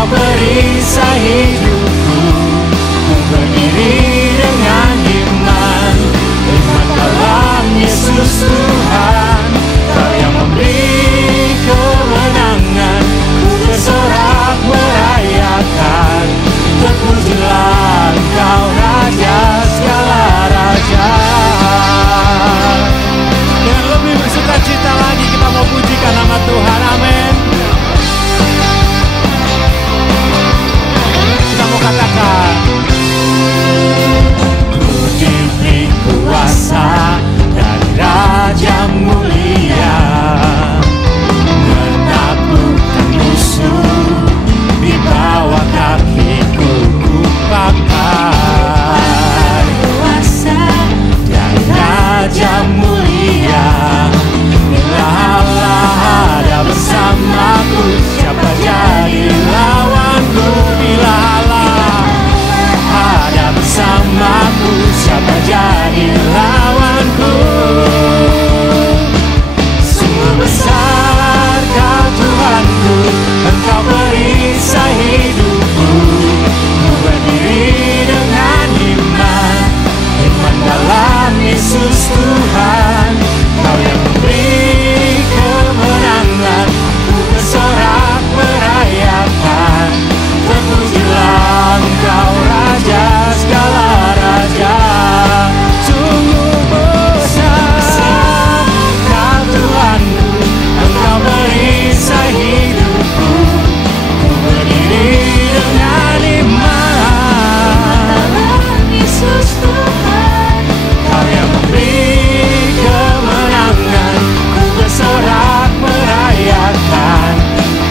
Engkau perisai hidupku. Ku berdiri dengan iman dalam Yesus Tuhan. Kau yang memberi kemenangan. Ku bersorak merayakan, terpujilah Engkau Raja segala raja. Dengan lebih bersuka cita lagi kita mau pujikan nama Tuhan. Amin. Kita mau katakan, ku diberi kuasa dari Raja mulia, menaklukkan musuh di bawah kakiku. Ku pakai kuasa dari Raja mulia. Bila Allah ada bersamaku, siapa jadi lawanku? Bila Allah ada bersamaku, siapa jadi lawanku? Sungguh besar Kau Tuhanku, Engkau perisai hidupku. Ku berdiri dengan iman dalam Yesus Tuhan. Kau yang memberi kemenangan. Ku bersorak merayakan, terpujilah Engkau Raja segala raja. Sungguh besar Kau Tuhanku, Engkau perisai hidupku. Ku berdiri dengan iman dalam Yesus Tuhan. Kau yang memberi kemenangan. Ku bersorak merayakan,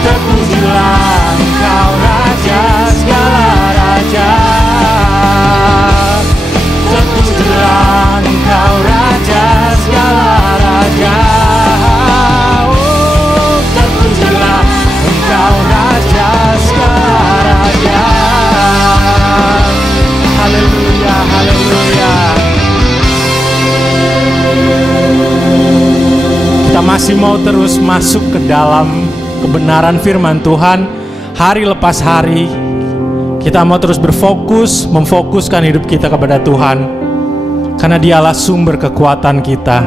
terpujilah Engkau Raja segala raja. Terpujilah Engkau Raja segala raja. Oh, terpujilah Engkau Raja segala raja. Haleluya, haleluya. Kita masih mau terus masuk ke dalam kebenaran firman Tuhan hari lepas hari. Kita mau terus memfokuskan hidup kita kepada Tuhan, karena Dialah sumber kekuatan kita.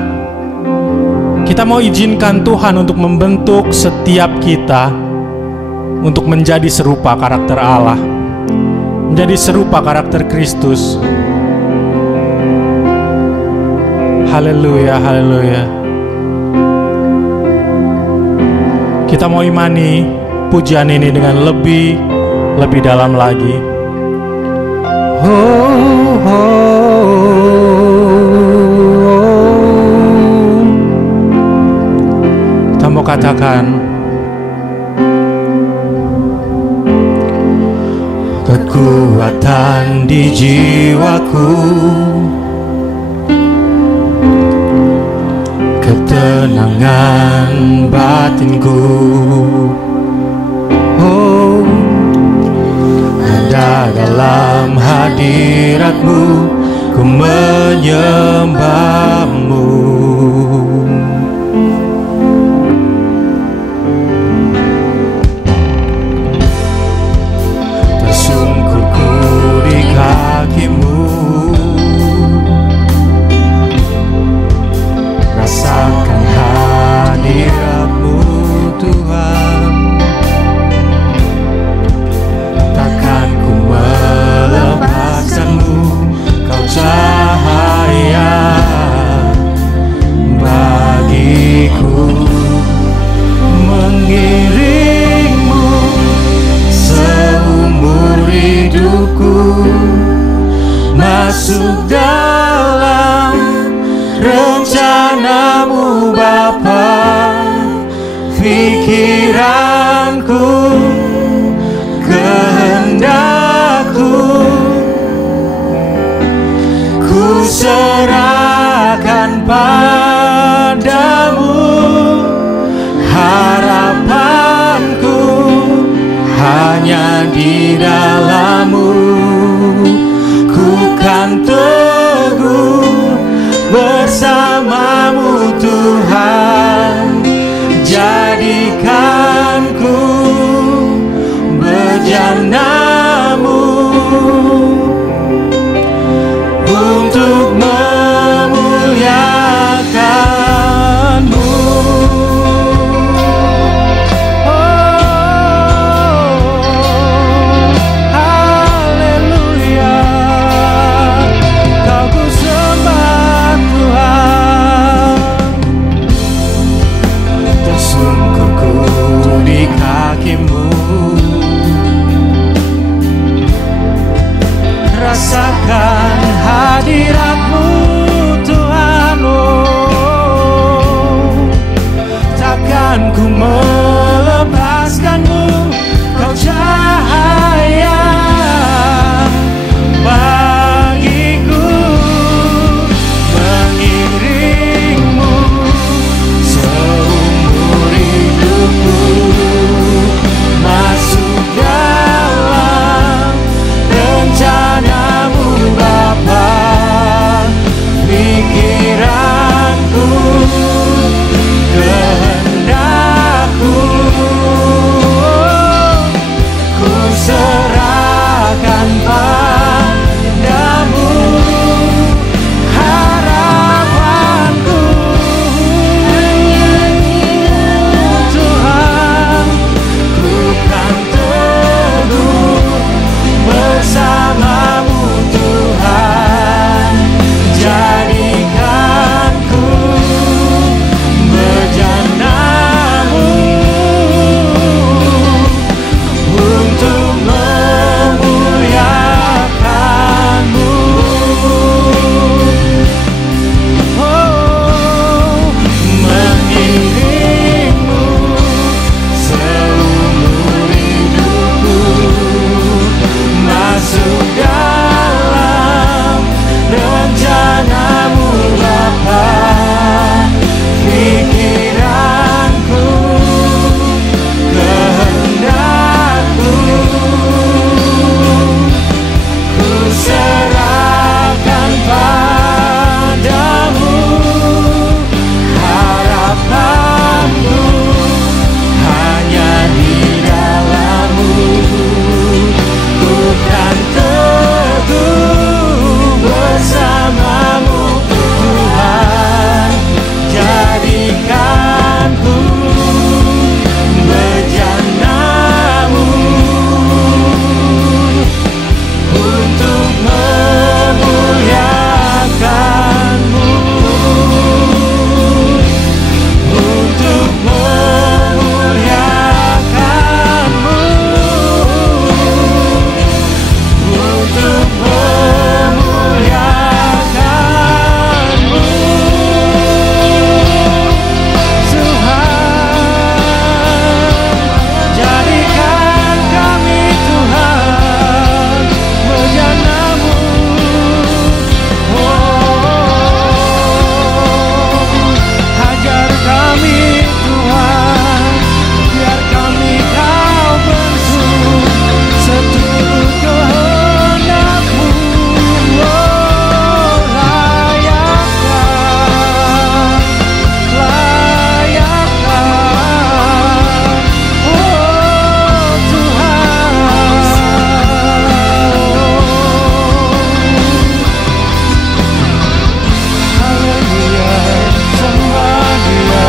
Kita mau izinkan Tuhan untuk membentuk setiap kita untuk menjadi serupa karakter Allah, menjadi serupa karakter Kristus. Haleluya, haleluya. Kita mau imani pujian ini dengan lebih dalam lagi. Oh, oh, oh. Kita mau katakan, kekuatan di jiwaku, ketenangan batinku. Oh, ada dalam hadirat-Mu, ku menyembah-Mu. Tersungkur ku di kaki-Mu, rasakan hadirat-Mu Tuhan. Takkan ku melepaskan-Mu, Kau cahaya bagiku. Mengiring-Mu seumur hidupku, masuk dalam rencana-Mu Bapa. Pikiranku, kehendakku, ku serahkan padamu. Harapanku hanya di dalam-Mu. Ku kan teguh bersama-Mu Tuhan. Jadikan ku berjalan bejana-Mu, untuk memuliakan-Mu. Haleluya, Kau ku sembah Tuhan, tersungkurku di kaki-Mu. Rasakan hadirat-Mu Tuhan, oh, takkan ku melepaskan-Mu, Kau cahaya bagiku, mengiring-Mu seumur hidupku, masuk dalam rencana-Mu Bapa, pikiranku, kehendak-Ku, ku serahkan padamu, harapanku Tuhan, ku kan teguh bersama-Mu Tuhan, jadikanku bejana-Mu untuk memuliakan-Mu. Oh, mengiring-Mu seumur hidupku, masuk dalam rencana-Mu Bapa, pikiranku, kehendak-Ku, ku serahkan padamu, harapanku hanya di dalam-Mu, ku kan teguh bersama-Mu Tuhan, jadikanku bejana-Mu untuk memuliakan-Mu, untuk memuliakan-Mu, untuk memuliakan-Mu, Tuhan. Jadikan kami Tuhan bejana-Mu, oh, hajar kami Tuhan, biar kami Kau bentuk seturut kehendak-Mu, oh, layakkan, oh Tuhan. Haleluya, sembah Dia,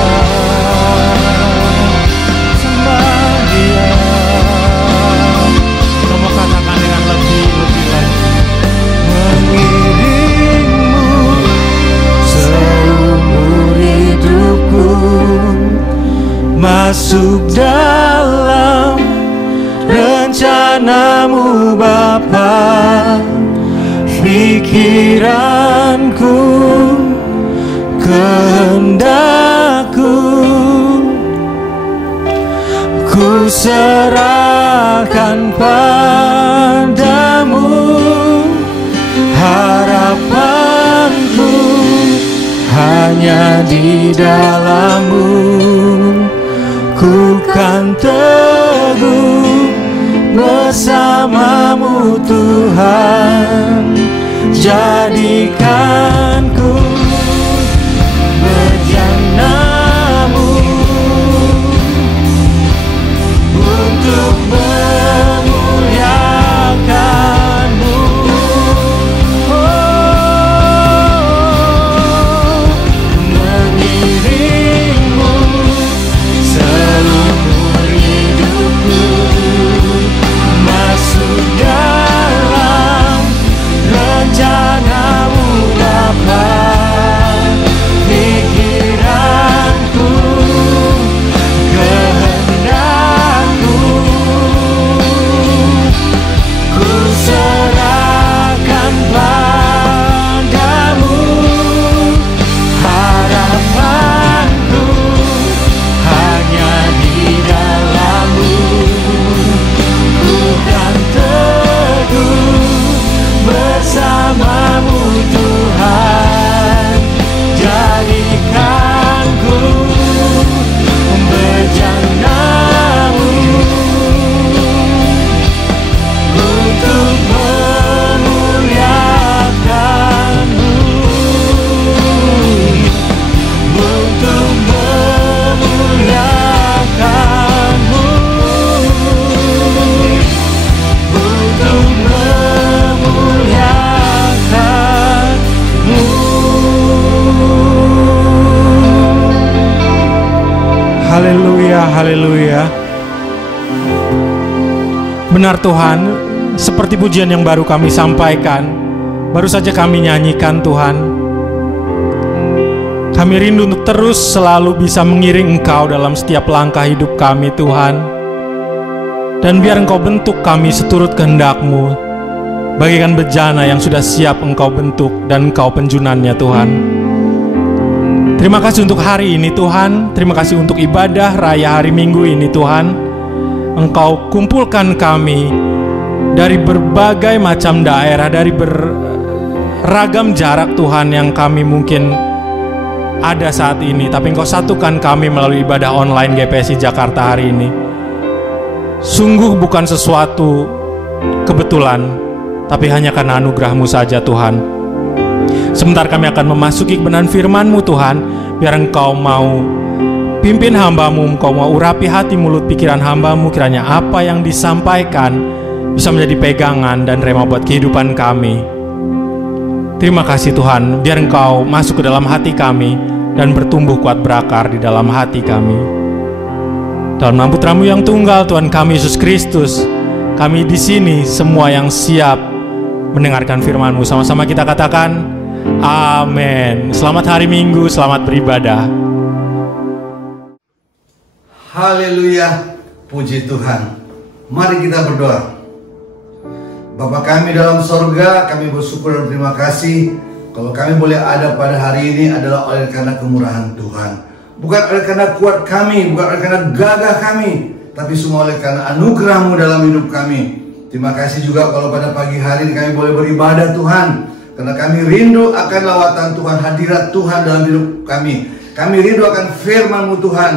sembah Dia. Kamu katakan dengan lebih lagi, mengiring-Mu seumur hidupku, masuk dalam rencana-Mu Bapa, pikiranku, kehendak-Ku, ku serahkan padamu, harapanku hanya di dalam-Mu, ku kan teguh bersama-Mu Tuhan, jadikanku bejana-Mu untuk memuliakan haleluya. Benar Tuhan, seperti pujian yang baru kami sampaikan, baru saja kami nyanyikan Tuhan. Kami rindu untuk terus selalu bisa mengiring Engkau dalam setiap langkah hidup kami Tuhan. Dan biar Engkau bentuk kami seturut kehendak-Mu, bagaikan bejana yang sudah siap Engkau bentuk dan Engkau penjunannya Tuhan. Terima kasih untuk hari ini Tuhan. Terima kasih untuk ibadah raya hari Minggu ini Tuhan. Engkau kumpulkan kami dari berbagai macam daerah, dari beragam jarak Tuhan yang kami mungkin ada saat ini, tapi Engkau satukan kami melalui ibadah online GPSI Jakarta hari ini. Sungguh bukan sesuatu kebetulan, tapi hanya karena anugerah-Mu saja Tuhan. Sebentar kami akan memasuki kebenaran firman-Mu Tuhan, biar Engkau mau pimpin hamba-Mu, Engkau mau urapi hati mulut pikiran hamba-Mu, kiranya apa yang disampaikan bisa menjadi pegangan dan rema buat kehidupan kami. Terima kasih Tuhan, biar Engkau masuk ke dalam hati kami dan bertumbuh kuat berakar di dalam hati kami. Dalam nama Putra-Mu yang tunggal Tuhan kami Yesus Kristus, kami di sini semua yang siap mendengarkan firman-Mu. Sama-sama kita katakan amin. Selamat hari Minggu, selamat beribadah. Haleluya, puji Tuhan. Mari kita berdoa. Bapa kami dalam sorga, kami bersyukur dan terima kasih kalau kami boleh ada pada hari ini adalah oleh karena kemurahan Tuhan. Bukan oleh karena kuat kami, bukan oleh karena gagah kami, tapi semua oleh karena anugerah-Mu dalam hidup kami. Terima kasih juga kalau pada pagi hari ini kami boleh beribadah Tuhan, karena kami rindu akan lawatan Tuhan, hadirat Tuhan dalam hidup kami. Kami rindu akan firman-Mu Tuhan,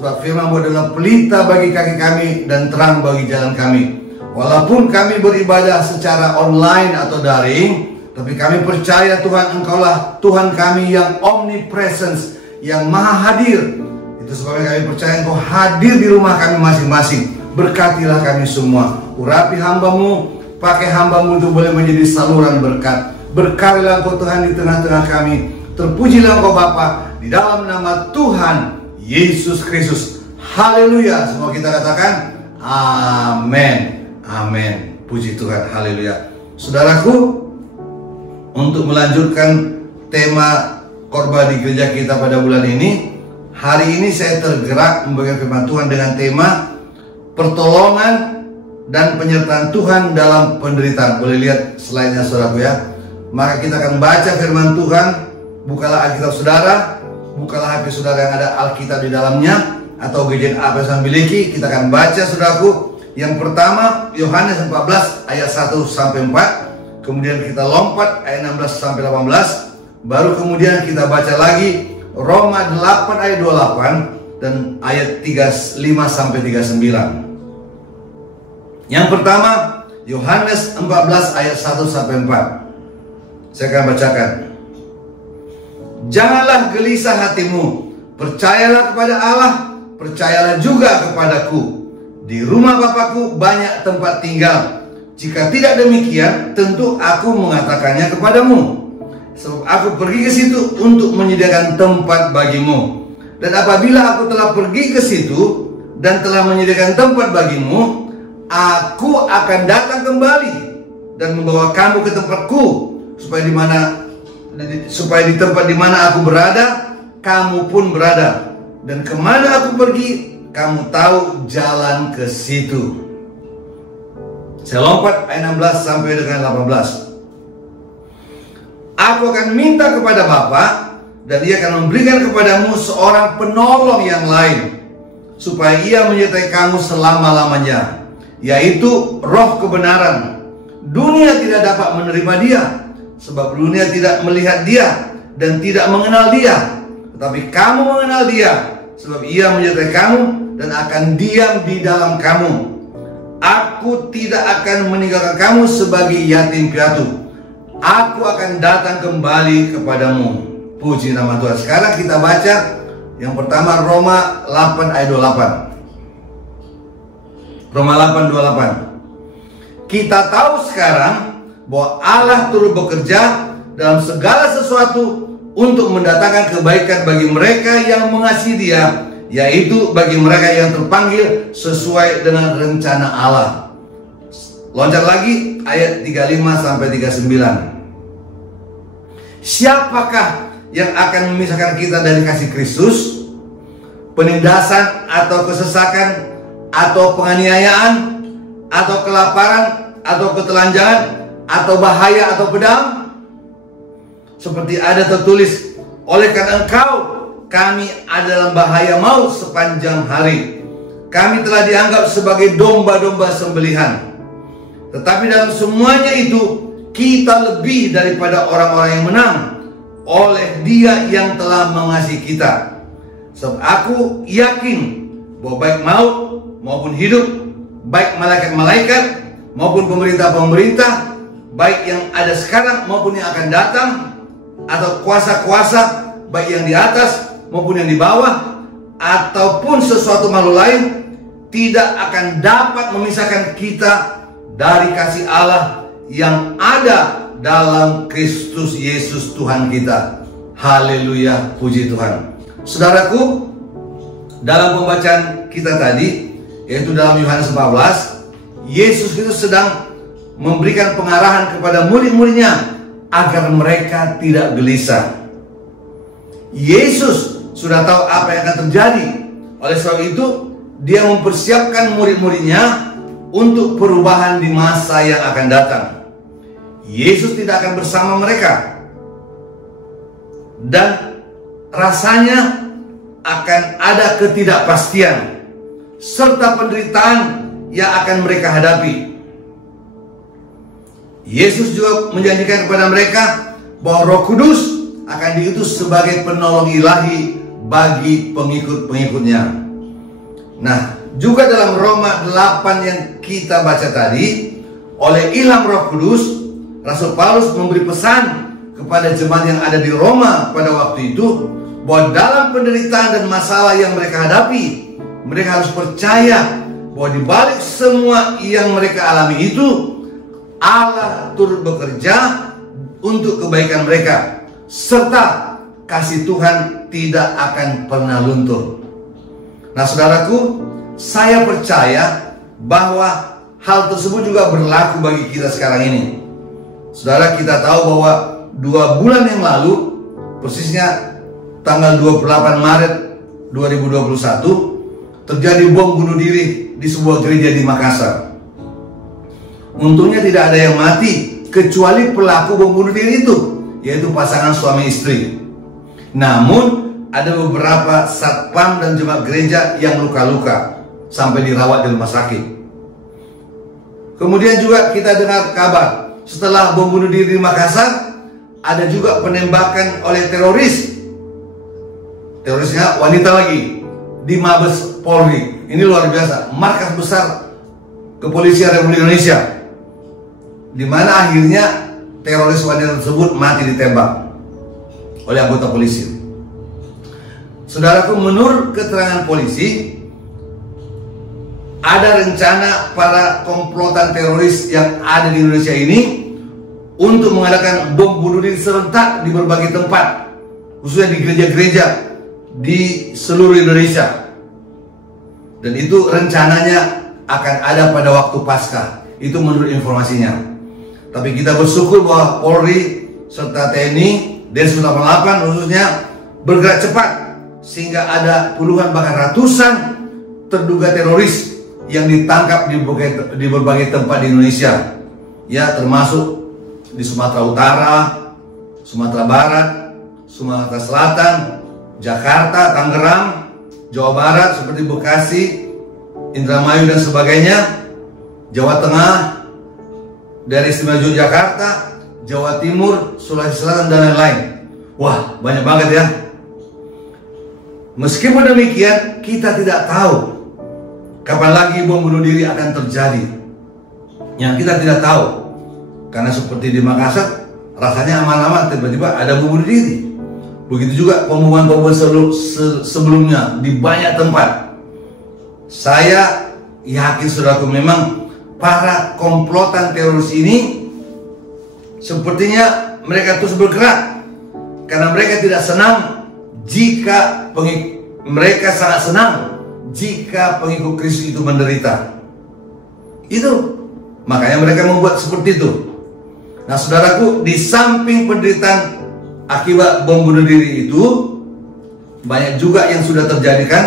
sebab firman-Mu adalah pelita bagi kaki kami dan terang bagi jalan kami. Walaupun kami beribadah secara online atau daring, tapi kami percaya Tuhan Engkaulah Tuhan kami yang omnipresence, yang maha hadir. Itu sebabnya kami percaya Engkau hadir di rumah kami masing-masing. Berkatilah kami semua. Urapi hamba-Mu, pakai hamba-Mu untuk boleh menjadi saluran berkat. Berkatilah Engkau Tuhan di tengah-tengah kami. Terpujilah Engkau Bapa di dalam nama Tuhan Yesus Kristus. Haleluya. Semua kita katakan amin. Amin. Puji Tuhan. Haleluya. Saudaraku, untuk melanjutkan tema khotbah di gereja kita pada bulan ini, hari ini saya tergerak membagikan firman Tuhan dengan tema pertolongan dan penyertaan Tuhan dalam penderitaan. Boleh lihat slide-nya saudaraku ya. Maka kita akan baca firman Tuhan. Bukalah Alkitab saudara, bukalah HP saudara yang ada Alkitab di dalamnya, atau gadget apa yang saya miliki. Kita akan baca saudaraku. Yang pertama Yohanes 14 ayat 1 sampai 4. Kemudian kita lompat ayat 16 sampai 18. Baru kemudian kita baca lagi Roma 8 ayat 28 dan ayat 35 sampai 39. Yang pertama Yohanes 14 ayat 1 sampai 4. Saya akan bacakan. Janganlah gelisah hatimu, percayalah kepada Allah, percayalah juga kepadaku. Di rumah Bapakku banyak tempat tinggal. Jika tidak demikian, tentu aku mengatakannya kepadamu. Sebab aku pergi ke situ untuk menyediakan tempat bagimu. Dan apabila aku telah pergi ke situ dan telah menyediakan tempat bagimu, aku akan datang kembali dan membawa kamu ke tempatku, supaya di tempat di mana aku berada, kamu pun berada. Dan kemana aku pergi, kamu tahu jalan ke situ. Saya lompat ayat 16 sampai dengan 18. Aku akan minta kepada Bapa, dan Ia akan memberikan kepadamu seorang penolong yang lain, supaya Ia menyertai kamu selama-lamanya, yaitu Roh kebenaran. Dunia tidak dapat menerima Dia, sebab dunia tidak melihat Dia dan tidak mengenal Dia. Tetapi kamu mengenal Dia, sebab Ia menyertai kamu dan akan diam di dalam kamu. Aku tidak akan meninggalkan kamu sebagai yatim piatu. Aku akan datang kembali kepadamu. Puji nama Tuhan. Sekarang kita baca yang pertama Roma 8 ayat 28. Roma 8 28. Kita tahu sekarang bahwa Allah turut bekerja dalam segala sesuatu untuk mendatangkan kebaikan bagi mereka yang mengasihi Dia, yaitu bagi mereka yang terpanggil sesuai dengan rencana Allah. Loncat lagi ayat 35 sampai 39. Siapakah yang akan memisahkan kita dari kasih Kristus? Penindasan atau kesesakan atau penganiayaan atau kelaparan atau ketelanjangan atau bahaya atau pedang? Seperti ada tertulis, oleh karena engkau kami ada dalam bahaya maut sepanjang hari. Kami telah dianggap sebagai domba-domba sembelihan. Tetapi dalam semuanya itu kita lebih daripada orang-orang yang menang oleh Dia yang telah mengasihi kita. Sebab aku yakin bahwa baik maut maupun hidup, baik malaikat-malaikat maupun pemerintah-pemerintah, baik yang ada sekarang maupun yang akan datang, atau kuasa-kuasa baik yang di atas maupun yang di bawah, ataupun sesuatu makhluk lain, tidak akan dapat memisahkan kita dari kasih Allah yang ada dalam Kristus Yesus Tuhan kita. Haleluya, puji Tuhan. Saudaraku, dalam pembacaan kita tadi, yaitu dalam Yohanes 14, Yesus itu sedang memberikan pengarahan kepada murid-muridnya agar mereka tidak gelisah. Yesus sudah tahu apa yang akan terjadi. Oleh sebab itu, Dia mempersiapkan murid-muridnya untuk perubahan di masa yang akan datang. Yesus tidak akan bersama mereka, dan rasanya akan ada ketidakpastian serta penderitaan yang akan mereka hadapi. Yesus juga menjanjikan kepada mereka bahwa Roh Kudus akan diutus sebagai penolong ilahi bagi pengikut-pengikutnya. Nah, juga dalam Roma 8 yang kita baca tadi, oleh ilham Roh Kudus, Rasul Paulus memberi pesan kepada jemaat yang ada di Roma pada waktu itu, bahwa dalam penderitaan dan masalah yang mereka hadapi, mereka harus percaya bahwa di balik semua yang mereka alami itu, Allah turut bekerja untuk kebaikan mereka, serta kasih Tuhan tidak akan pernah luntur. Nah, saudaraku, saya percaya bahwa hal tersebut juga berlaku bagi kita sekarang ini. Saudara, kita tahu bahwa 2 bulan yang lalu, persisnya tanggal 28 Maret 2021, terjadi bom bunuh diri di sebuah gereja di Makassar. Untungnya tidak ada yang mati kecuali pelaku bom bunuh diri itu, yaitu pasangan suami istri. Namun ada beberapa satpam dan jemaat gereja yang luka-luka sampai dirawat di rumah sakit. Kemudian juga kita dengar kabar, setelah bom bunuh diri di Makassar, ada juga penembakan oleh teroris. Terorisnya wanita lagi, di Mabes Polri. Ini luar biasa, markas besar Kepolisian Republik Indonesia, di mana akhirnya teroris wanita tersebut mati ditembak oleh anggota polisi. Saudaraku, menurut keterangan polisi, ada rencana para komplotan teroris yang ada di Indonesia ini untuk mengadakan bom bunuh diri serentak di berbagai tempat, khususnya di gereja-gereja di seluruh Indonesia. Dan itu rencananya akan ada pada waktu Paskah. Itu menurut informasinya. Tapi kita bersyukur bahwa Polri serta TNI, Densus 88 khususnya bergerak cepat, sehingga ada puluhan bahkan ratusan terduga teroris yang ditangkap di berbagai tempat di Indonesia, ya, termasuk di Sumatera Utara, Sumatera Barat, Sumatera Selatan, Jakarta, Tangerang, Jawa Barat seperti Bekasi, Indramayu dan sebagainya, Jawa Tengah, Daerah Istimewa Yogyakarta, Jawa Timur, Sulawesi Selatan dan lain-lain. Wah, banyak banget ya. Meskipun demikian, kita tidak tahu kapan lagi bom bunuh diri akan terjadi. Yang kita tidak tahu, karena seperti di Makassar, rasanya aman-aman, tiba-tiba ada bom bunuh diri. Begitu juga pembunuhan sebelumnya di banyak tempat. Saya yakin, saudaraku, memang para komplotan teroris ini sepertinya mereka terus bergerak karena mereka tidak senang jika mereka sangat senang jika pengikut Kristus itu menderita. Itu makanya mereka membuat seperti itu. Nah saudaraku, di samping penderitaan akibat bom bunuh diri itu banyak juga yang sudah terjadi kan,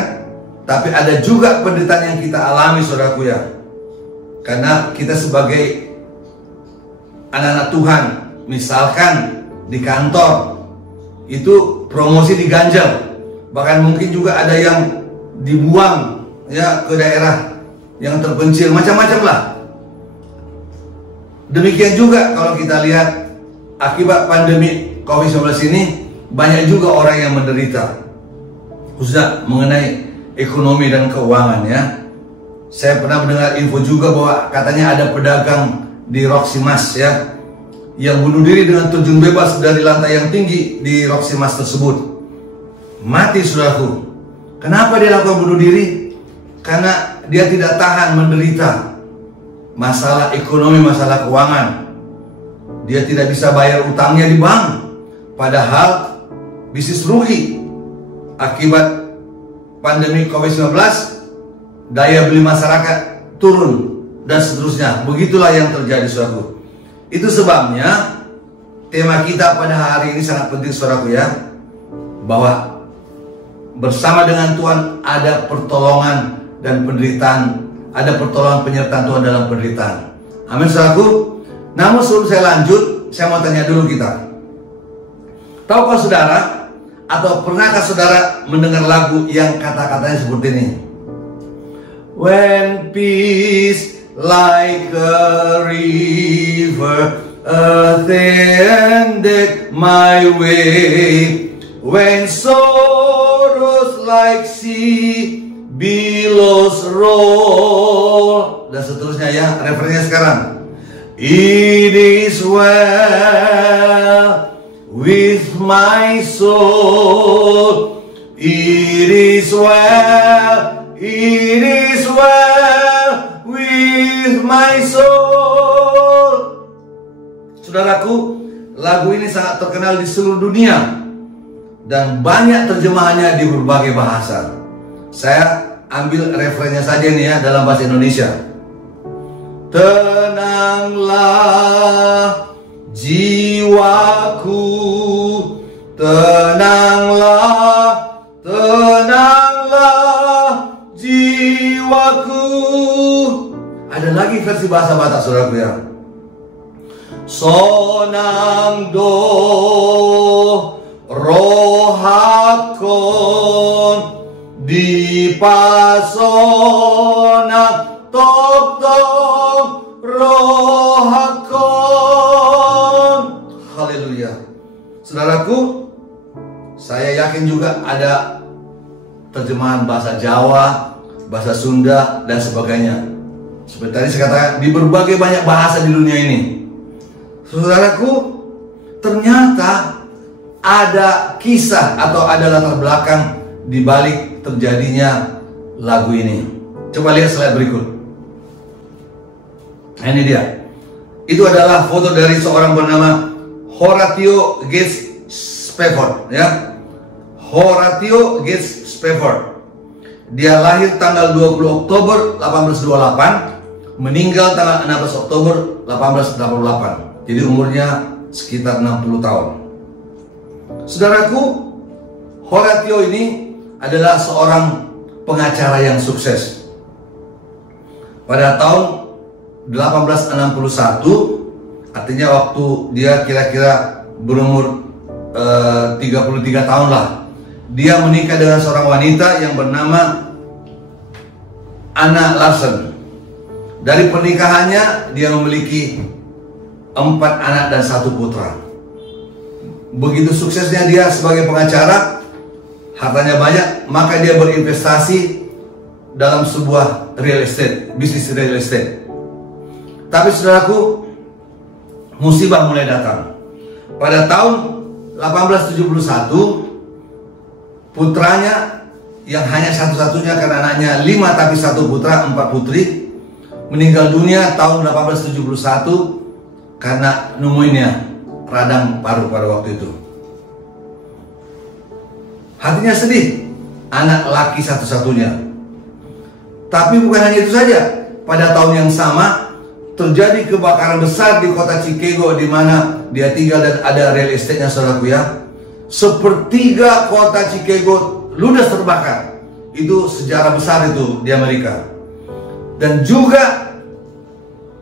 tapi ada juga penderitaan yang kita alami saudaraku ya. Karena kita sebagai anak-anak Tuhan, misalkan di kantor itu promosi diganjal, bahkan mungkin juga ada yang dibuang ya ke daerah yang terpencil, macam-macam lah. Demikian juga kalau kita lihat akibat pandemi COVID-19 ini, banyak juga orang yang menderita, khususnya mengenai ekonomi dan keuangan ya. Saya pernah mendengar info juga bahwa katanya ada pedagang di Roxy Mas ya, yang bunuh diri dengan terjun bebas dari lantai yang tinggi di Roxy Mas tersebut. Mati saudaraku. Kenapa dia lakukan bunuh diri? Karena dia tidak tahan menderita masalah ekonomi, masalah keuangan. Dia tidak bisa bayar utangnya di bank, padahal bisnis rugi akibat pandemi COVID-19, daya beli masyarakat turun dan seterusnya. Begitulah yang terjadi saudaraku. Itu sebabnya tema kita pada hari ini sangat penting saudaraku ya, bahwa bersama dengan Tuhan ada pertolongan dan penderitaan, ada pertolongan penyertaan Tuhan dalam penderitaan. Amin saudaraku. Namun sebelum saya lanjut, saya mau tanya dulu kita. Tahukah saudara, atau pernahkah saudara mendengar lagu yang kata-katanya seperti ini? When peace like a river attended my way, when sorrows like sea billows roll, dan seterusnya ya, referensinya sekarang. It is well with my soul, it is well, it is well with my soul. Saudaraku, lagu ini sangat terkenal di seluruh dunia dan banyak terjemahannya di berbagai bahasa. Saya ambil referensinya saja nih ya, dalam bahasa Indonesia. Tenanglah jiwaku, tenanglah, tenanglah jiwaku. Ada lagi versi bahasa Batak saudaraku ya. Sonang do rohakon di pasona tok tok rohakon. Haleluya. Saudaraku, saya yakin juga ada terjemahan bahasa Jawa, bahasa Sunda dan sebagainya. Seperti tadi saya katakan, di berbagai banyak bahasa di dunia ini. Saudaraku, ternyata ada kisah atau ada latar belakang di balik terjadinya lagu ini. Coba lihat slide berikut. Ini dia. Itu adalah foto dari seorang bernama Horatio Gates Spafford ya. Horatio Gates Spafford. Dia lahir tanggal 20 Oktober 1828, meninggal tanggal 16 Oktober 1888. Jadi umurnya sekitar 60 tahun. Saudaraku, Horatio ini adalah seorang pengacara yang sukses. Pada tahun 1861, artinya waktu dia kira-kira berumur 33 tahun lah, dia menikah dengan seorang wanita yang bernama Anna Larsen. Dari pernikahannya dia memiliki 4 anak dan 1 putra. Begitu suksesnya dia sebagai pengacara, hartanya banyak, maka dia berinvestasi dalam sebuah real estate, bisnis real estate. Tapi saudaraku, musibah mulai datang. Pada tahun 1871, putranya yang hanya satu-satunya karena anaknya 5 tapi 1 putra, 4 putri, meninggal dunia tahun 1871 karena pneumonia, radang paru pada waktu itu. Hatinya sedih, anak laki satu-satunya. Tapi bukan hanya itu saja. Pada tahun yang sama terjadi kebakaran besar di kota Chicago, di mana dia tinggal dan ada real estate-nya, saudaraku ya. Sepertiga kota Chicago ludes terbakar. Itu sejarah besar itu di Amerika. Dan juga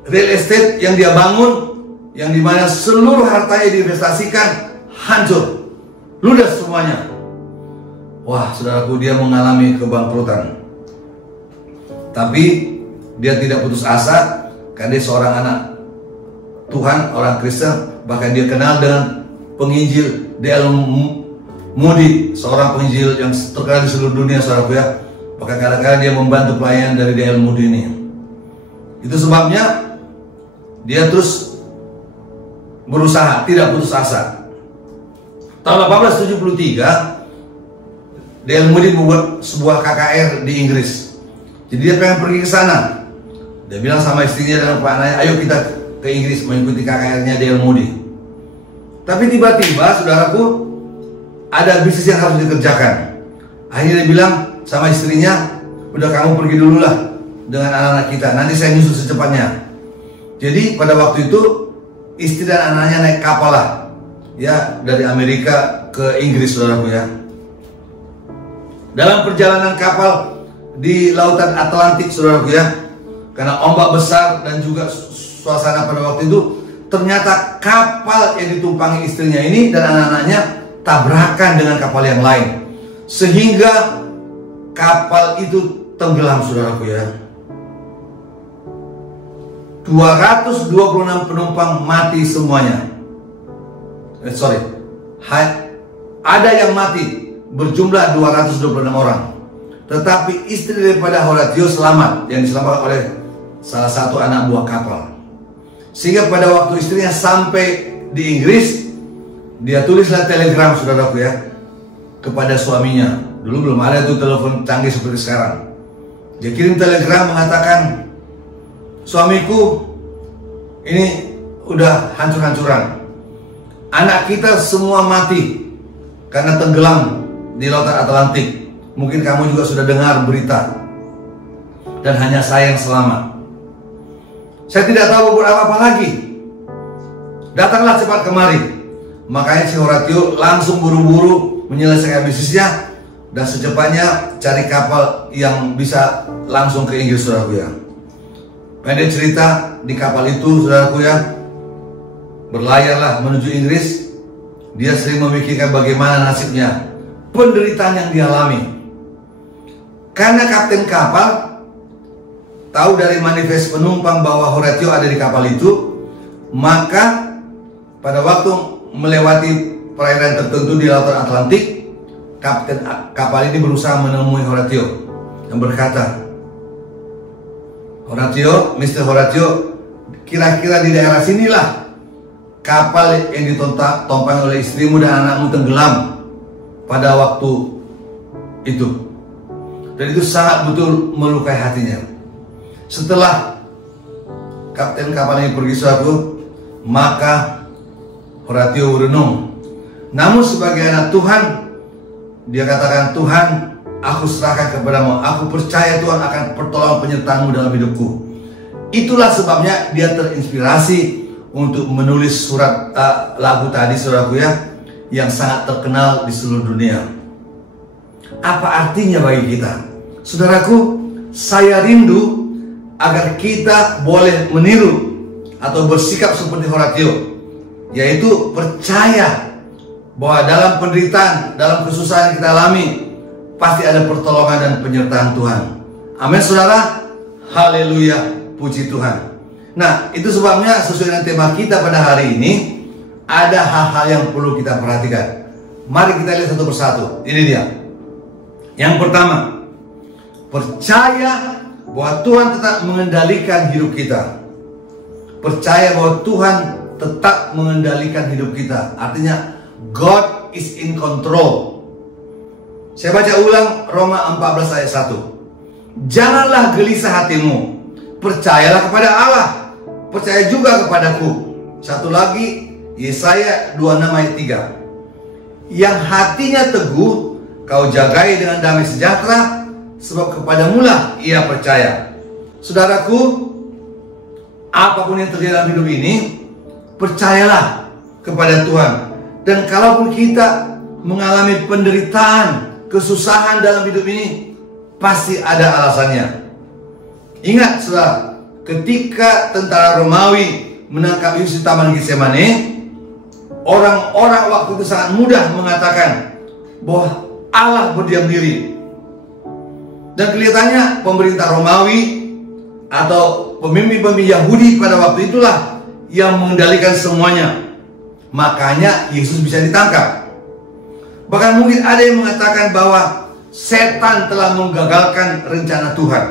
real estate yang dia bangun, yang dimana seluruh hartanya diinvestasikan, hancur, ludes semuanya. Wah, saudaraku, dia mengalami kebangkrutan. Tapi dia tidak putus asa, karena dia seorang anak Tuhan, orang Kristen. Bahkan dia kenal dengan penginjil D.L. Moody, seorang penginjil yang terkenal di seluruh dunia, saudaraku ya. Bahkan kadang-kadang dia membantu pelayanan dari D.L. Moody ini. Itu sebabnya dia terus berusaha, tidak putus asa. Tahun 1873, D.L. Moody membuat sebuah KKR di Inggris. Jadi dia pengen pergi ke sana. Dia bilang sama istrinya dan anaknya, ayo kita ke Inggris mengikuti KKR-nya D.L. Moody. Tapi tiba-tiba, saudaraku, ada bisnis yang harus dikerjakan. Akhirnya dia bilang sama istrinya, udah kamu pergi dulu lah dengan anak-anak kita, nanti saya nyusul secepatnya. Jadi pada waktu itu istri dan anaknya naik kapal lah, ya, dari Amerika ke Inggris, saudaraku ya. Dalam perjalanan kapal di lautan Atlantik, saudaraku ya, karena ombak besar dan juga suasana pada waktu itu, ternyata kapal yang ditumpangi istrinya ini dan anak-anaknya tabrakan dengan kapal yang lain, sehingga kapal itu tenggelam, saudaraku ya. 226 penumpang mati semuanya. Ada yang mati berjumlah 226 orang. Tetapi istri daripada Horatio selamat, yang diselamatkan oleh salah satu anak buah kapal. Sehingga pada waktu istrinya sampai di Inggris, dia tulislah telegram, saudaraku ya, kepada suaminya. Dulu belum ada tuh telepon canggih seperti sekarang. Dia kirim telegram mengatakan, suamiku ini udah hancur-hancuran. Anak kita semua mati karena tenggelam di lautan Atlantik. Mungkin kamu juga sudah dengar berita. Dan hanya saya yang selamat. Saya tidak tahu berbuat apa lagi. Datanglah cepat kemari. Makanya si Horatio langsung buru-buru menyelesaikan bisnisnya dan secepatnya cari kapal yang bisa langsung ke Inggris, saudaraku ya. Pendek cerita, di kapal itu, saudaraku ya, berlayarlah menuju Inggris. Dia sering memikirkan bagaimana nasibnya, penderitaan yang dialami. Karena kapten kapal tahu dari manifest penumpang bahwa Horatio ada di kapal itu, maka pada waktu melewati perairan tertentu di lautan Atlantik, kapten kapal ini berusaha menemui Horatio dan berkata, Horatio, Mr. Horatio, kira-kira di daerah sinilah kapal yang ditompangi oleh istrimu dan anakmu tenggelam pada waktu itu. Dan itu sangat betul melukai hatinya. Setelah kapten kapal ini pergi, saudaraku, maka Horatio berenung. Namun sebagai anak Tuhan, dia katakan, Tuhan, aku serahkan kepadamu. Aku percaya Tuhan akan pertolongan penyertaan-Mu dalam hidupku. Itulah sebabnya dia terinspirasi untuk menulis surat lagu tadi, saudaraku ya, yang sangat terkenal di seluruh dunia. Apa artinya bagi kita? Saudaraku, saya rindu agar kita boleh meniru atau bersikap seperti Horatio, yaitu percaya bahwa dalam penderitaan, dalam kesusahan yang kita alami, pasti ada pertolongan dan penyertaan Tuhan. Amin, saudara. Haleluya, puji Tuhan. Nah, itu sebabnya sesuai dengan tema kita pada hari ini, ada hal-hal yang perlu kita perhatikan. Mari kita lihat satu persatu. Ini dia. Yang pertama, percaya bahwa Tuhan tetap mengendalikan hidup kita. Percaya bahwa Tuhan tetap mengendalikan hidup kita. Artinya, God is in control. Saya baca ulang Roma 14 ayat 1. Janganlah gelisah hatimu, percayalah kepada Allah, percaya juga kepadaku. Satu lagi, Yesaya 26 ayat 3. Yang hatinya teguh, kau jagai dengan damai sejahtera, sebab kepadamulah ia percaya. Saudaraku, apapun yang terjadi dalam hidup ini, percayalah kepada Tuhan. Dan kalaupun kita mengalami penderitaan, kesusahan dalam hidup ini, pasti ada alasannya. Ingat saudara, ketika tentara Romawi menangkap Yesus di Taman Getsemani, orang-orang waktu itu sangat mudah mengatakan bahwa Allah berdiam diri. Dan kelihatannya pemerintah Romawi atau pemimpin-pemimpin Yahudi pada waktu itulah yang mengendalikan semuanya. Makanya Yesus bisa ditangkap. Bahkan mungkin ada yang mengatakan bahwa setan telah menggagalkan rencana Tuhan.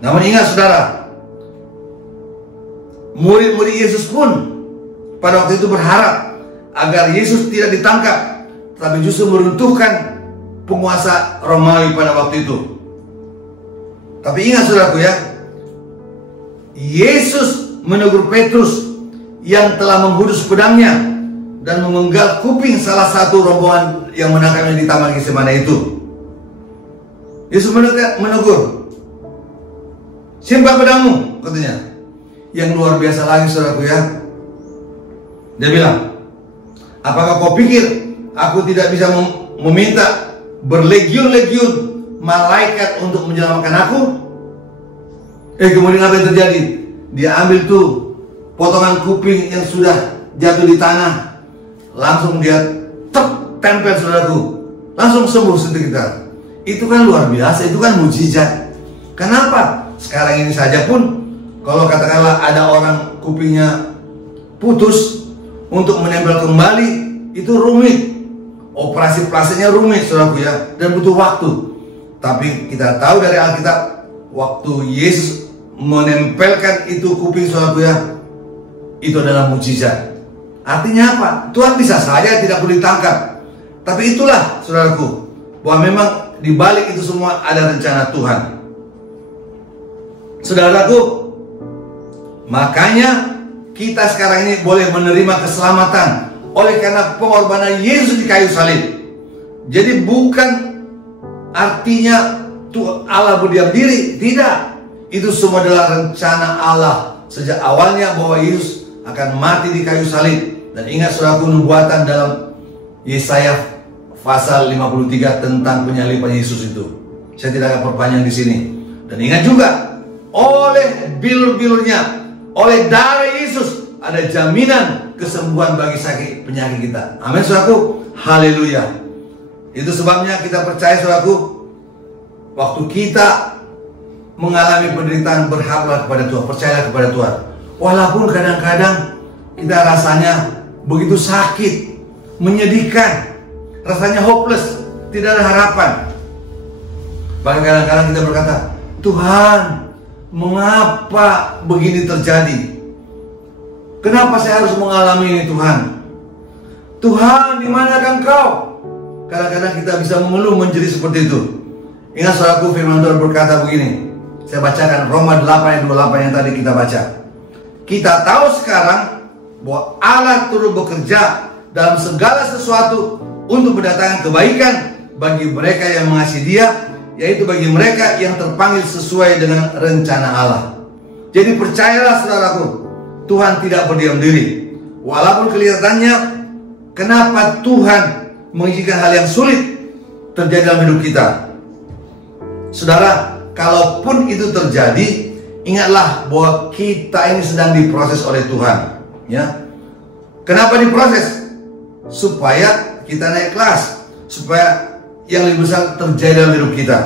Namun ingat saudara, murid-murid Yesus pun pada waktu itu berharap agar Yesus tidak ditangkap, tapi justru meruntuhkan penguasa Romawi pada waktu itu. Tapi ingat saudaraku ya, Yesus menegur Petrus yang telah menghunus pedangnya dan memenggal kuping salah satu rombongan yang menangkapnya di Taman Getsemani itu. Yesus menegur, simpan pedangmu, katanya. Yang luar biasa lagi saudaraku ya, dia bilang, apakah kau pikir aku tidak bisa meminta berlegiun-legiun malaikat untuk menyelamatkan aku? Kemudian apa yang terjadi? Dia ambil tuh potongan kuping yang sudah jatuh di tanah, langsung dia tempel saudaraku, langsung sembuh seketika. Itu kan luar biasa, itu kan mujizat. Kenapa? Sekarang ini saja pun, kalau katakanlah ada orang kupingnya putus, untuk menempel kembali itu rumit, operasi plastiknya rumit saudaraku ya, dan butuh waktu. Tapi kita tahu dari Alkitab, waktu Yesus menempelkan itu kuping saudaraku ya, itu adalah mujizat. Artinya apa? Tuhan bisa saja tidak boleh ditangkap, tapi itulah saudaraku, bahwa memang di balik itu semua ada rencana Tuhan. Saudaraku, makanya kita sekarang ini boleh menerima keselamatan oleh karena pengorbanan Yesus di kayu salib. Jadi bukan artinya Allah berdiam diri, tidak. Itu semua adalah rencana Allah sejak awalnya bahwa Yesus akan mati di kayu salib. Dan ingat saudaraku, nubuatan dalam Yesaya pasal 53 tentang penyaliban Yesus itu. Saya tidak akan perpanjang di sini. Dan ingat juga, oleh bilur-bilurnya, oleh darah Yesus, ada jaminan kesembuhan bagi sakit penyakit kita. Amin saudaraku, haleluya. Itu sebabnya kita percaya saudaraku, waktu kita mengalami penderitaan, berharaplah kepada Tuhan, percayalah kepada Tuhan. Walaupun kadang-kadang kita rasanya begitu sakit, menyedihkan, rasanya hopeless, tidak ada harapan. Bahkan kadang-kadang kita berkata, Tuhan, mengapa begini terjadi? Kenapa saya harus mengalami ini Tuhan? Tuhan, di manakah Engkau? Kadang-kadang kita bisa mengeluh, menjerit seperti itu. Ingat saudaraku, firman Tuhan berkata begini. Saya bacakan Roma 8 ayat 28 yang tadi kita baca. Kita tahu sekarang bahwa Allah turut bekerja dalam segala sesuatu untuk mendatangkan kebaikan bagi mereka yang mengasihi Dia, yaitu bagi mereka yang terpanggil sesuai dengan rencana Allah. Jadi percayalah saudaraku, Tuhan tidak berdiam diri. Walaupun kelihatannya, kenapa Tuhan mengizinkan hal yang sulit terjadi dalam hidup kita? Saudara, kalaupun itu terjadi, ingatlah bahwa kita ini sedang diproses oleh Tuhan. Ya, kenapa diproses? Supaya kita naik kelas, supaya yang lebih besar terjadi dalam hidup kita.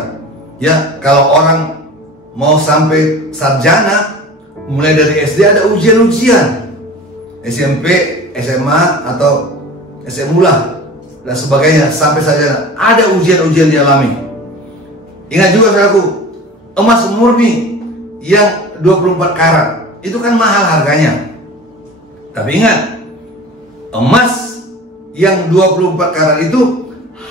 Ya, kalau orang mau sampai sarjana, mulai dari SD ada ujian-ujian, SMP, SMA atau SMA lah dan sebagainya, sampai sarjana ada ujian-ujian dialami. Ingat juga saudaraku, emas murni yang 24 karat itu kan mahal harganya. Tapi ingat, emas yang 24 karat itu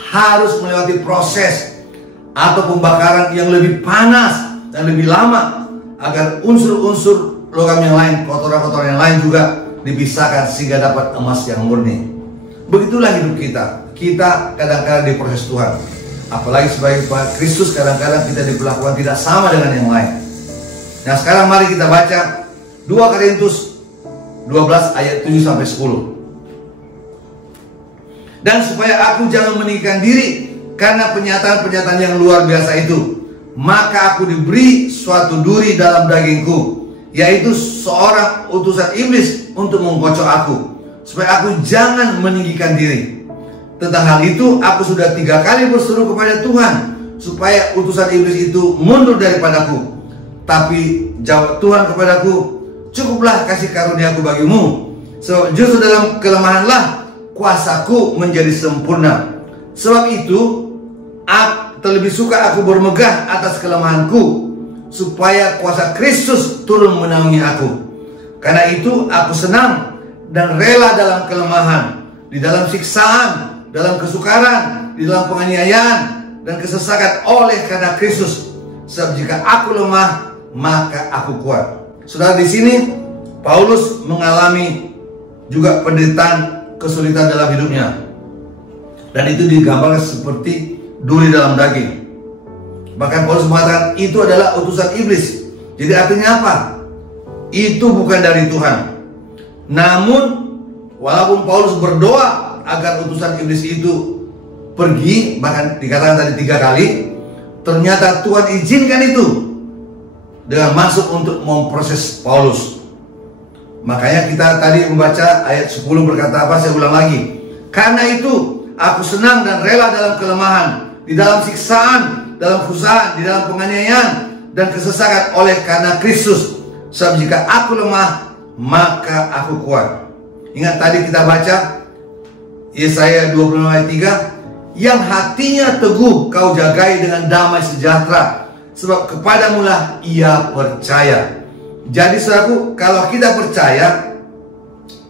harus melewati proses atau pembakaran yang lebih panas dan lebih lama agar unsur-unsur logam yang lain, kotoran-kotoran yang lain juga dipisahkan sehingga dapat emas yang murni. Begitulah hidup kita. kita kadang-kadang diproses Tuhan. Apalagi sebagai Kristus, kadang-kadang kita diperlakukan tidak sama dengan yang lain. Nah, sekarang mari kita baca 2 Korintus 12 ayat 7 sampai 10. Dan supaya aku jangan meninggikan diri karena penyataan-penyataan yang luar biasa itu, maka aku diberi suatu duri dalam dagingku, yaitu seorang utusan iblis untuk mengkocok aku, supaya aku jangan meninggikan diri. Tentang hal itu aku sudah 3 kali berseru kepada Tuhan supaya utusan iblis itu mundur daripadaku. Tapi jawab Tuhan kepadaku, cukuplah kasih karuniaku bagimu, sebab justru dalam kelemahanlah kuasaku menjadi sempurna. Sebab itu terlebih suka aku bermegah atas kelemahanku, supaya kuasa Kristus turun menaungi aku. Karena itu aku senang dan rela dalam kelemahan, di dalam siksaan, dalam kesukaran, di dalam penganiayaan dan kesesakan oleh karena Kristus. Sebab jika aku lemah, maka aku kuat. Saudara, di sini Paulus mengalami juga penderitaan, kesulitan dalam hidupnya. Dan itu digambarkan seperti duri dalam daging. Bahkan Paulus mengatakan itu adalah utusan iblis. Jadi artinya apa? Itu bukan dari Tuhan. Namun walaupun Paulus berdoa agar utusan iblis itu pergi, bahkan dikatakan tadi 3 kali, ternyata Tuhan izinkan itu dengan maksud untuk memproses Paulus. Makanya kita tadi membaca ayat 10 berkata apa? Saya ulang lagi. Karena itu aku senang dan rela dalam kelemahan, di dalam siksaan, dalam kesusahan, di dalam penganiayaan dan kesesakan oleh karena Kristus. Sebab jika aku lemah, maka aku kuat. Ingat tadi kita baca Yesaya 26 ayat 3, yang hatinya teguh kau jagai dengan damai sejahtera, sebab kepadamulah ia percaya. Jadi saudaraku, kalau kita percaya